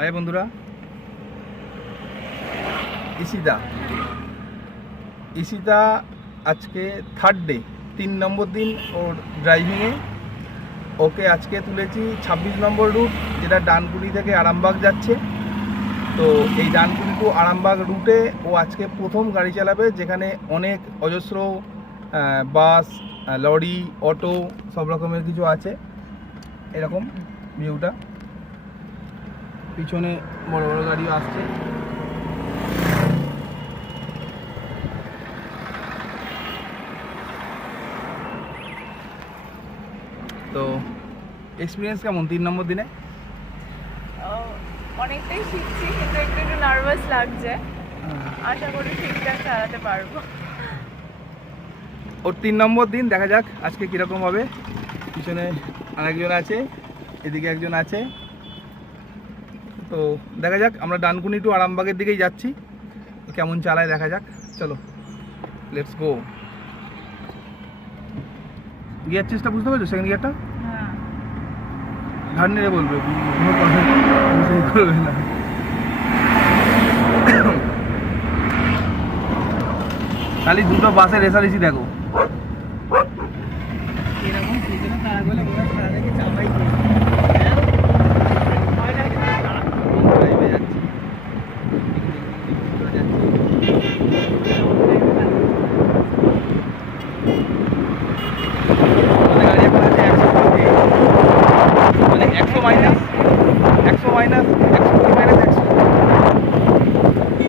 High বন্ধুরা, ঈশিতা আজকে third day, 3 নম্বর দিন ওর ড্রাইভিংয়ে। ওকে আজকে তুলেছি 26 নম্বর রুট, যেটা ডানকুনি থেকে আরামবাগ যাচ্ছে। তো এই ডানকুনি টু আরামবাগ রুটে ও আজকে প্রথম গাড়ি চালাবে, যেখানে অনেক অজস্র বাস, লরি, অটো সব রকমের কিছু আছে। এরকম ভিউটা, পিছনে বড় বড় গাড়িও আসছে। তো এক্সপিরিয়েন্স কেমন 3 নম্বর দিনে? অনেকটাই শিখছি, কিন্তু একটু নার্ভাস লাগছে। আশা করি ঠিকঠাক চালাতে পারবো। ওর 3 নম্বর দিন, দেখা যাক আজকে কীরকম হবে। পিছনে আরেকজন আছে, এদিকে একজন আছে। তো দেখা যাক, আমরা ডানকুনি টু আরামবাগের দিকেই যাচ্ছি। কেমন চালায় দেখা যাক, চলো লেটস গো। গিয়ার চেষ্টা বুঝতে পারছো? সেকেন্ড গিয়ারটা ঘাট নেড়ে বলবে, কোনো কথা করবে না। খালি দুটো বাসের রেসারেসি দেখো।